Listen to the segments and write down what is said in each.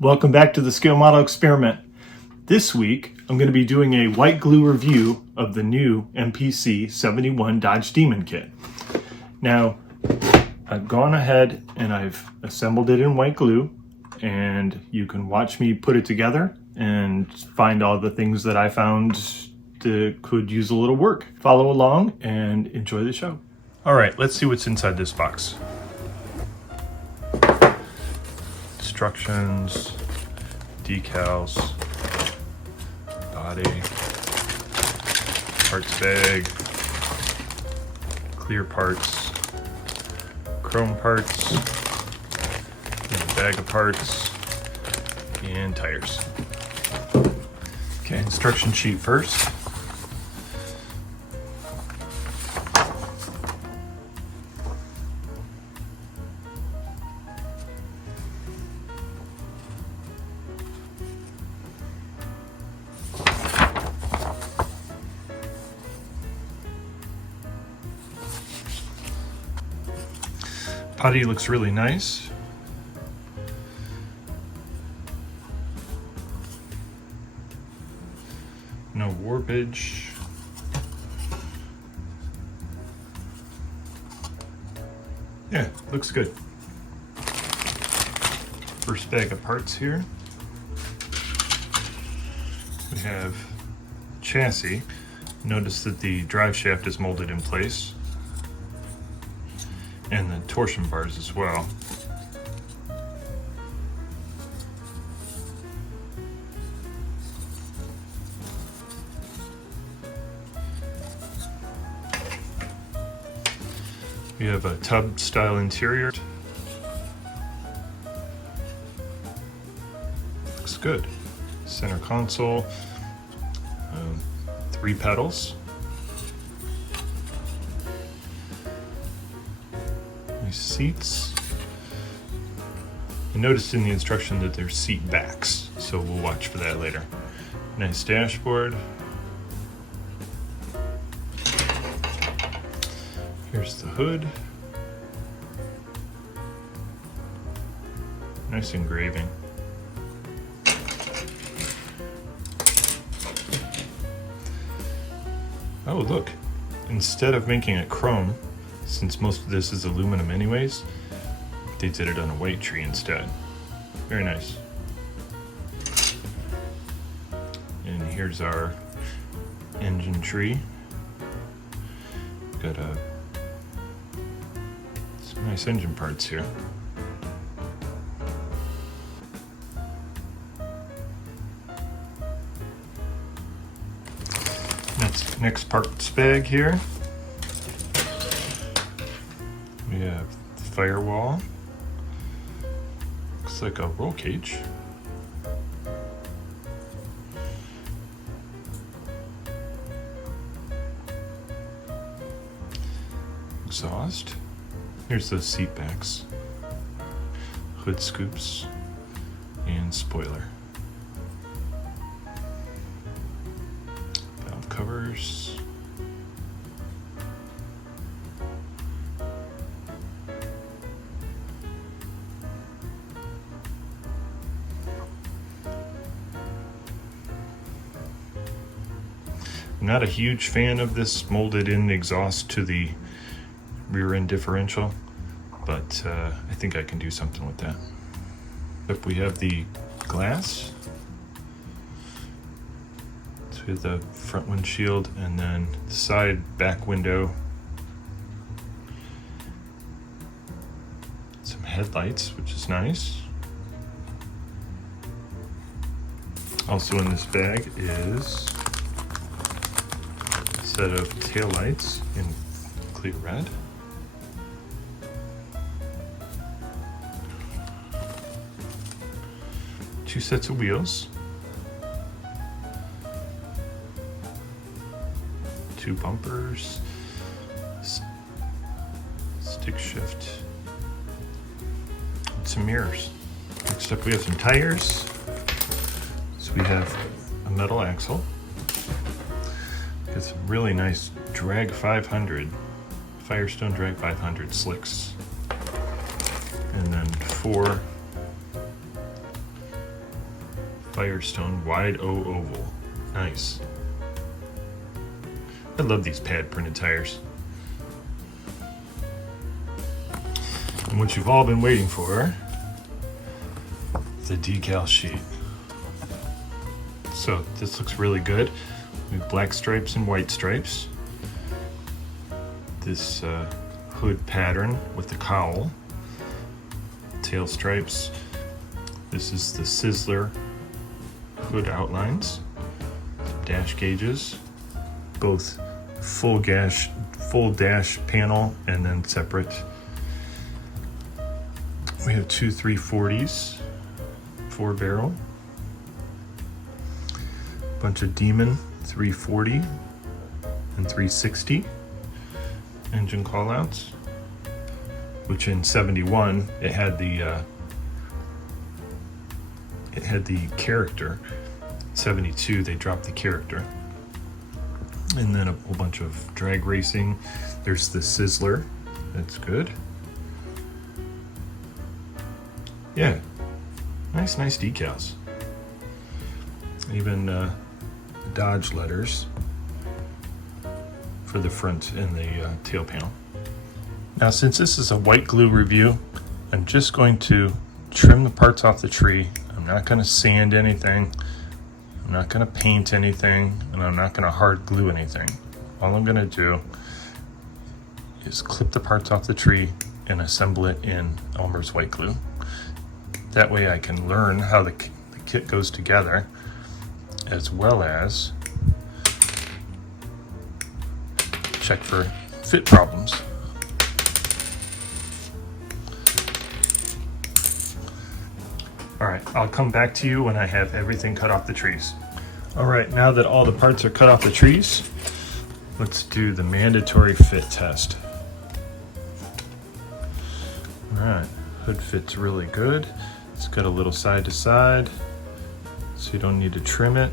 Welcome back to the Scale Model Experiment. This week, I'm going to be doing a white glue review of the new MPC 71 Dodge Demon kit. Now, I've gone ahead and I've assembled it in white glue, and you can watch me put it together and find all the things that I found that could use a little work. Follow along and enjoy the show. All right, let's see what's inside this box. Instructions, decals, body, parts bag, clear parts, chrome parts, and a bag of parts, and tires. Okay, instruction sheet first. Body looks really nice. No warpage. Yeah, looks good. First bag of parts here. We have chassis. Notice that the drive shaft is molded in place, and the torsion bars as well. We have a tub style interior. Looks good. Center console, 3 pedals. Seats. I noticed in the instruction that there's seat backs, so we'll watch for that later. Nice dashboard. Here's the hood. Nice engraving. Oh, look. Instead of making it chrome, since most of this is aluminum anyways, they did it on a white tree instead. Very nice. And here's our engine tree. Got some nice engine parts here. Next parts bag here. We have the firewall. Looks like a roll cage. Exhaust. Here's those seat backs. Hood scoops and spoiler. Valve covers. I'm not a huge fan of this molded in exhaust to the rear end differential, but I think I can do something with that. If we have the glass, so we have the front windshield and then the side back window, some headlights, which is nice. Also in this bag is set of tail lights in clear red. Two sets of wheels. 2 bumpers. Stick shift. And some mirrors. Next up we have some tires. So we have a metal axle. Got some really nice Drag 500, Firestone Drag 500 slicks. And then 4 Firestone wide O oval. Nice. I love these pad printed tires. And what you've all been waiting for, the decal sheet. So this looks really good. We have black stripes and white stripes. This hood pattern with the cowl. Tail stripes. This is the Sizzler hood outlines. Dash gauges. Both full dash panel and then separate. We have two 340s, 4-barrel. Bunch of Demon 340 and 360 engine callouts, which in 71 it had the character. 72 they dropped the character. And then a whole bunch of drag racing. There's the Sizzler, that's good. Yeah, nice decals. Even Dodge letters for the front and the tail panel. Now, since this is a white glue review, I'm just going to trim the parts off the tree. I'm not going to sand anything. I'm not going to paint anything, and I'm not going to hard glue anything. All I'm going to do is clip the parts off the tree and assemble it in Elmer's white glue. That way I can learn how the kit goes together, as well as check for fit problems. All right, I'll come back to you when I have everything cut off the trees. All right, now that all the parts are cut off the trees, let's do the mandatory fit test. All right, hood fits really good. It's got a little side to side, so you don't need to trim it.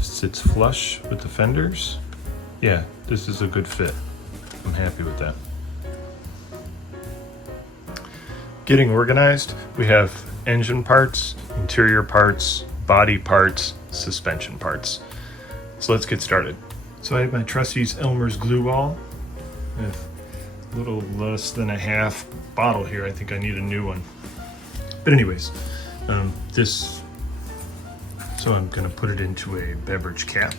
Sits flush with the fenders. Yeah, this is a good fit. I'm happy with that. Getting organized, we have engine parts, interior parts, body parts, suspension parts. So let's get started. So I have my Trusty's Elmers glue ball. I have a little less than a half bottle here. I think I need a new one. But anyways, so I'm gonna put it into a beverage cap.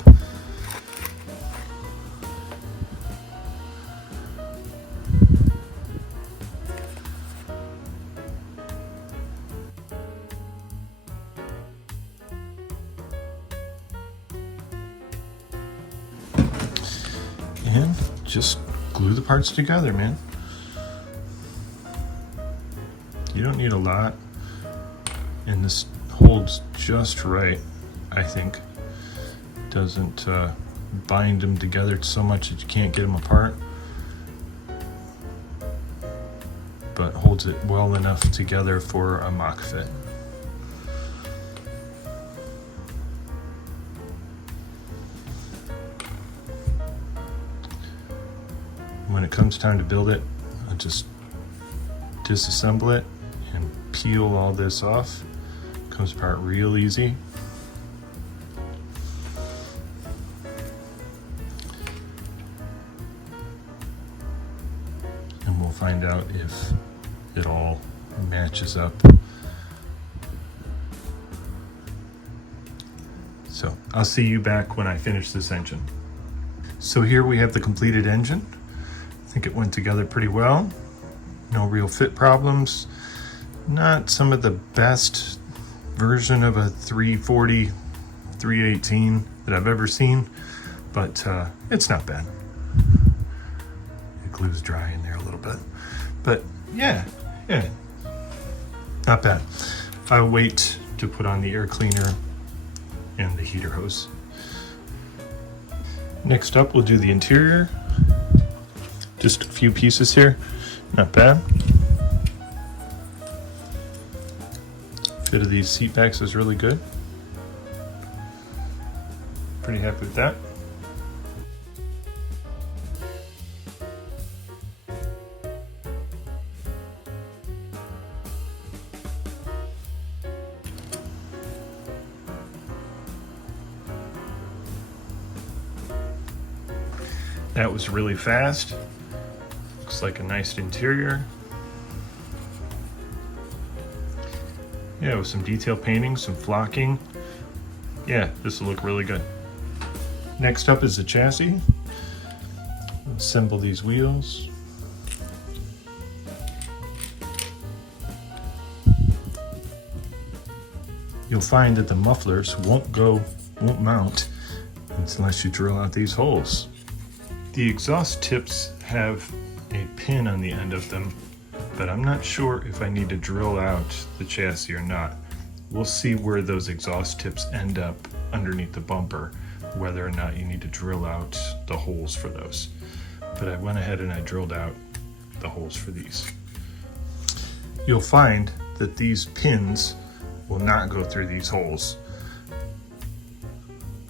And just glue the parts together, man. You don't need a lot, and this holds just right, I think. Doesn't bind them together so much that you can't get them apart, but holds it well enough together for a mock fit. When it comes time to build it, I'll just disassemble it and peel all this off. Comes apart real easy. And we'll find out if it all matches up. So I'll see you back when I finish this engine. So here we have the completed engine. I think it went together pretty well. No real fit problems. Not some of the best version of a 340, 318 that I've ever seen, but it's not bad. It glue's dry in there a little bit, but yeah, not bad. I'll wait to put on the air cleaner and the heater hose. Next up, we'll do the interior. Just a few pieces here, not bad. Fit of these seat backs is really good. Pretty happy with that. That was really fast. Looks like a nice interior. Yeah, with some detail painting, some flocking. Yeah, this will look really good. Next up is the chassis. Assemble these wheels. You'll find that the mufflers won't mount unless you drill out these holes. The exhaust tips have a pin on the end of them, but I'm not sure if I need to drill out the chassis or not. We'll see where those exhaust tips end up underneath the bumper, whether or not you need to drill out the holes for those. But I went ahead and I drilled out the holes for these. You'll find that these pins will not go through these holes.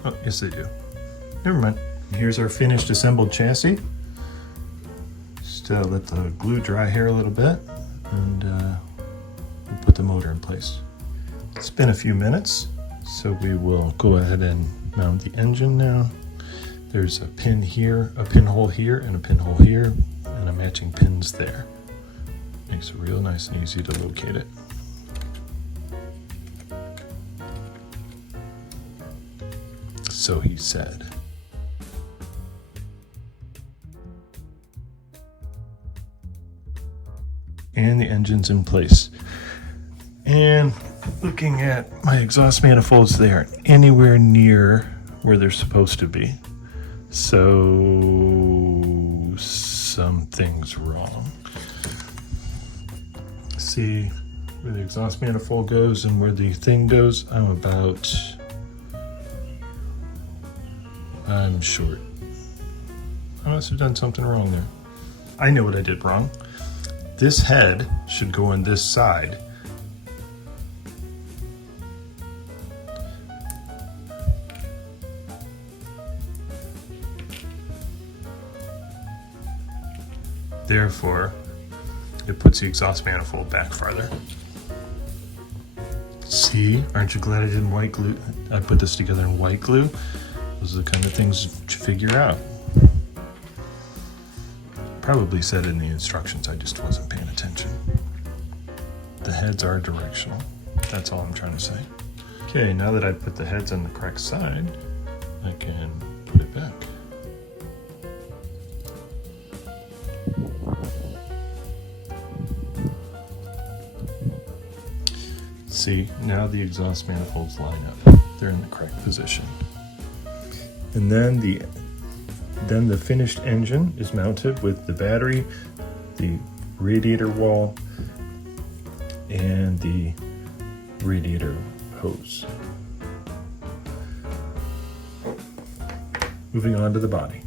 Oh, yes they do. Never mind. Here's our finished assembled chassis. Just let the glue dry here a little bit, and we'll put the motor in place. It's been a few minutes, so we will go ahead and mount the engine now. There's a pin here, a pinhole here, and a pinhole here, and a matching pins there. Makes it real nice and easy to locate it. So he said. And the engine's in place. And looking at my exhaust manifolds, they aren't anywhere near where they're supposed to be. So something's wrong. See where the exhaust manifold goes and where the thing goes. I'm short. I must have done something wrong there. I know what I did wrong. This head should go on this side. Therefore, it puts the exhaust manifold back farther. See, aren't you glad I didn't white glue? I put this together in white glue. Those are the kind of things to figure out. Probably said in the instructions, I just wasn't paying attention. The heads are directional. That's all I'm trying to say. Okay, now that I've put the heads on the correct side, I can put it back. See, now the exhaust manifolds line up. They're in the correct position. And then the finished engine is mounted with the battery, the radiator wall, and the radiator hose. Moving on to the body.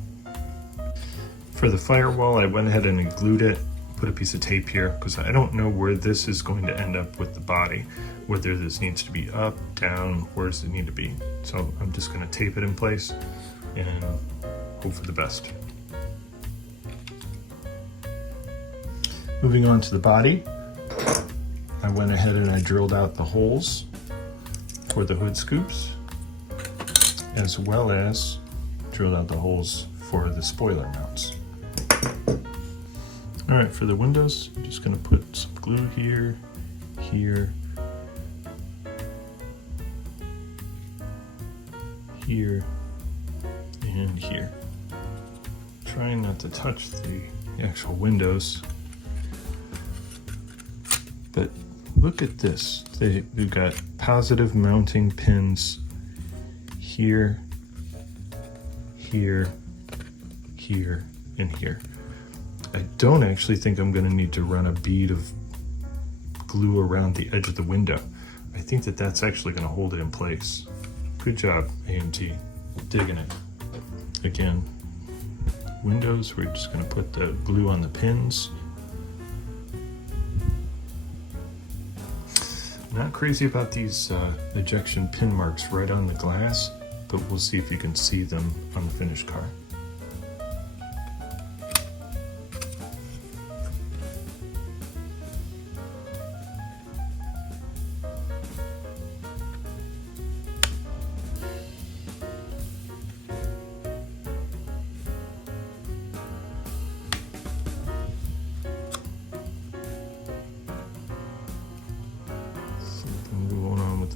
For the firewall, I went ahead and glued it, put a piece of tape here, because I don't know where this is going to end up with the body, whether this needs to be up, down, where does it need to be. So I'm just going to tape it in place and hope for the best. Moving on to the body, I went ahead and I drilled out the holes for the hood scoops, as well as drilled out the holes for the spoiler mounts. All right, for the windows, I'm just gonna put some glue here, here, here, and here. Trying not to touch the actual windows. But look at this. We've got positive mounting pins here, here, here, and here. I don't actually think I'm going to need to run a bead of glue around the edge of the window. I think that that's actually going to hold it in place. Good job, AMT. Digging it. Again, windows, we're just going to put the glue on the pins. Not crazy about these ejection pin marks right on the glass, but we'll see if you can see them on the finished car.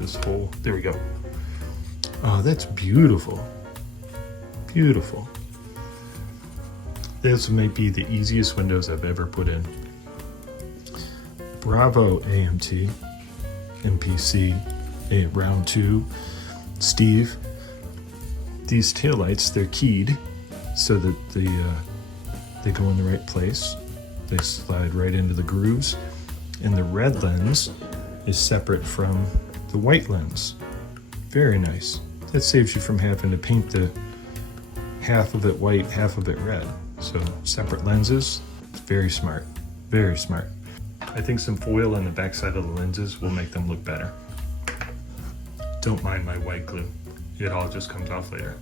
this hole. There we go. Oh, that's beautiful. Beautiful. This might be the easiest windows I've ever put in. Bravo, AMT, MPC, round 2, Steve. These taillights, they're keyed so that they go in the right place. They slide right into the grooves. And the red lens is separate from the white lens. Very nice. That saves you from having to paint the half of it white, half of it red. So separate lenses, very smart, very smart. I think some foil on the backside of the lenses will make them look better. Don't mind my white glue. It all just comes off later.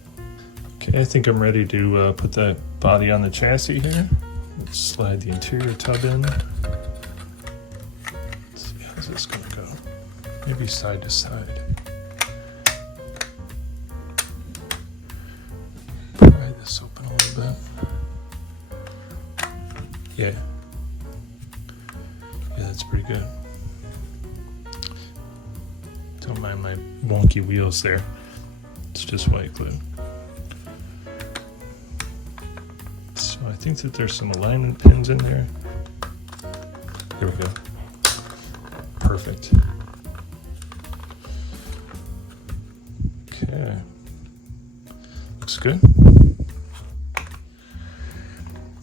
Okay, I think I'm ready to put the body on the chassis here. Let's slide the interior tub in. Let's see, how's this gonna go? Maybe side to side. Pry this open a little bit. Yeah. Yeah, that's pretty good. Don't mind my wonky wheels there. It's just white glue. So I think that there's some alignment pins in there. Here we go. Perfect. Okay. Looks good.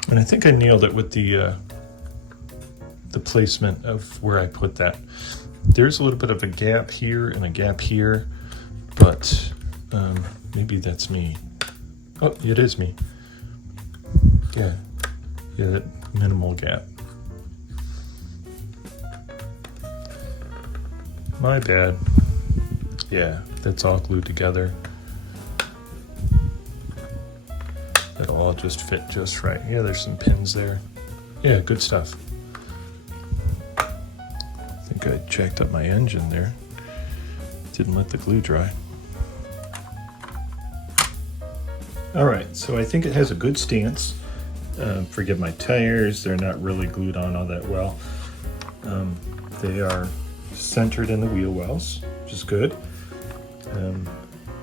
And I think I nailed it with the placement of where I put that. There's a little bit of a gap here and a gap here, but maybe that's me. Oh, it is me. Yeah, that minimal gap. My bad. Yeah, that's all glued together. It'll all just fit just right. Yeah, there's some pins there. Yeah, good stuff. I think I jacked up my engine there. Didn't let the glue dry. All right, so I think it has a good stance. Forgive my tires, they're not really glued on all that well. They are centered in the wheel wells, which is good.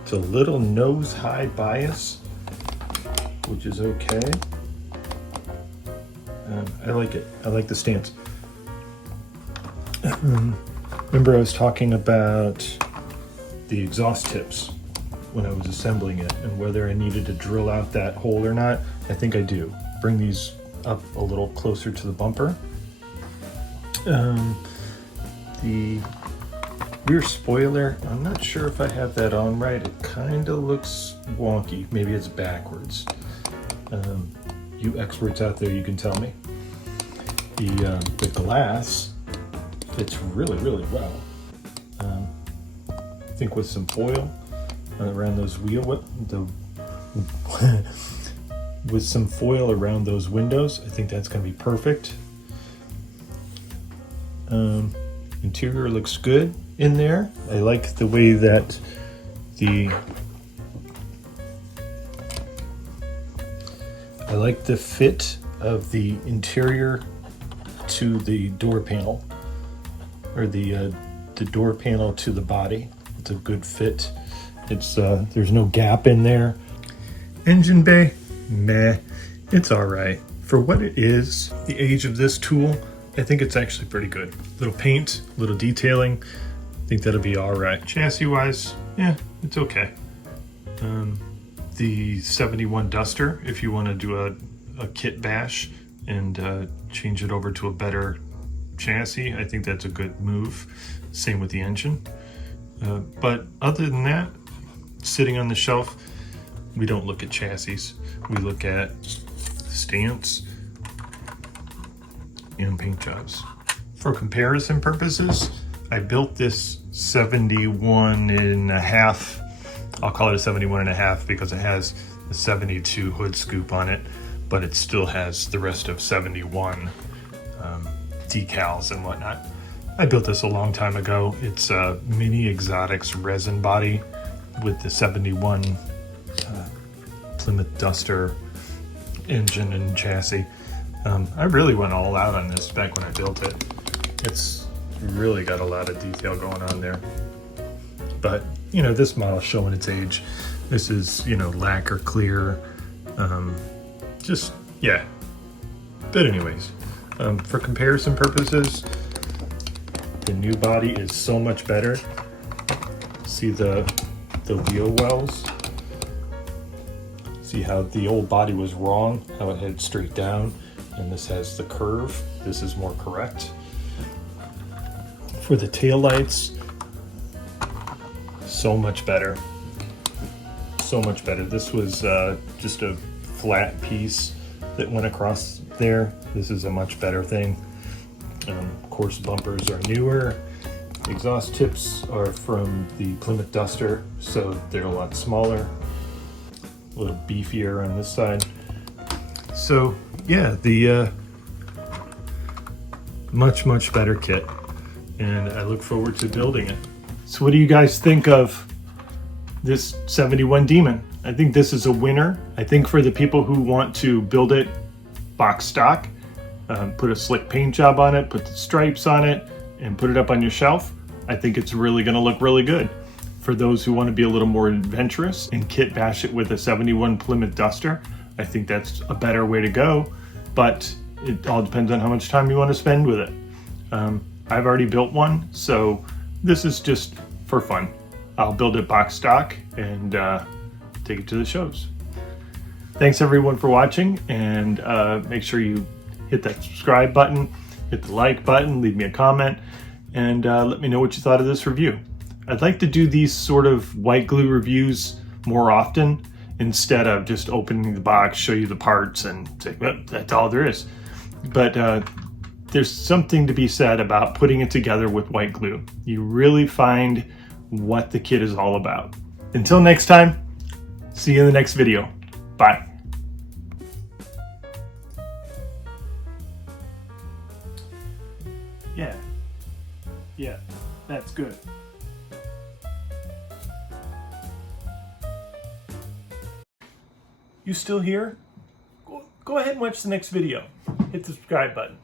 It's a little nose-high bias, which is okay. I like it. I like the stance. Remember I was talking about the exhaust tips when I was assembling it and whether I needed to drill out that hole or not. I think I do. Bring these up a little closer to the bumper. The rear spoiler, I'm not sure if I have that on right. It kind of looks wonky. Maybe it's backwards. You experts out there, you can tell me. The glass fits really, really well. I think with some foil around those with some foil around those windows, I think that's going to be perfect. Interior looks good in there. I like the way that I like the fit of the interior to the door panel, or the door panel to the body. It's a good fit. It's there's no gap in there. Engine bay, meh. It's all right for what it is. The age of this tool, I think it's actually pretty good. Little paint, little detailing. I think that'll be all right. Chassis wise, yeah, it's okay. The 71 Duster, if you want to do a kit bash and change it over to a better chassis, I think that's a good move. Same with the engine. But other than that, sitting on the shelf, we don't look at chassis. We look at stance and paint jobs. For comparison purposes, I built this 71.5. I'll call it a 71.5 because it has the 72 hood scoop on it, but it still has the rest of 71 decals and whatnot. I built this a long time ago. It's a Mini Exotics resin body with the 71 Plymouth Duster engine and chassis. I really went all out on this back when I built it. It's really got a lot of detail going on there. but you know, this model's showing its age. This is, you know, lacquer clear, just, yeah. But anyways, for comparison purposes, the new body is so much better. See the wheel wells? See how the old body was wrong, how it heads straight down, and this has the curve. This is more correct. For the taillights, so much better. So much better. This was just a flat piece that went across there. This is a much better thing. Of course, bumpers are newer. Exhaust tips are from the Plymouth Duster, so they're a lot smaller. A little beefier on this side. So yeah, the much better kit, and I look forward to building it. So what do you guys think of this 71 Demon? I think this is a winner. I think for the people who want to build it box stock, put a slick paint job on it, put the stripes on it, and put it up on your shelf, I think it's really gonna look really good. For those who want to be a little more adventurous and kit bash it with a 71 Plymouth Duster, I think that's a better way to go, but it all depends on how much time you want to spend with it. I've already built one, so this is just for fun. I'll build it box stock and take it to the shows. Thanks everyone for watching, and make sure you hit that subscribe button, hit the like button, leave me a comment, and let me know what you thought of this review. I'd like to do these sort of white glue reviews more often instead of just opening the box, show you the parts, and say, well, that's all there is. But there's something to be said about putting it together with white glue. You really find what the kit is all about. Until next time, see you in the next video. Bye. Yeah, that's good. You still here? Go ahead and watch the next video. Hit the subscribe button.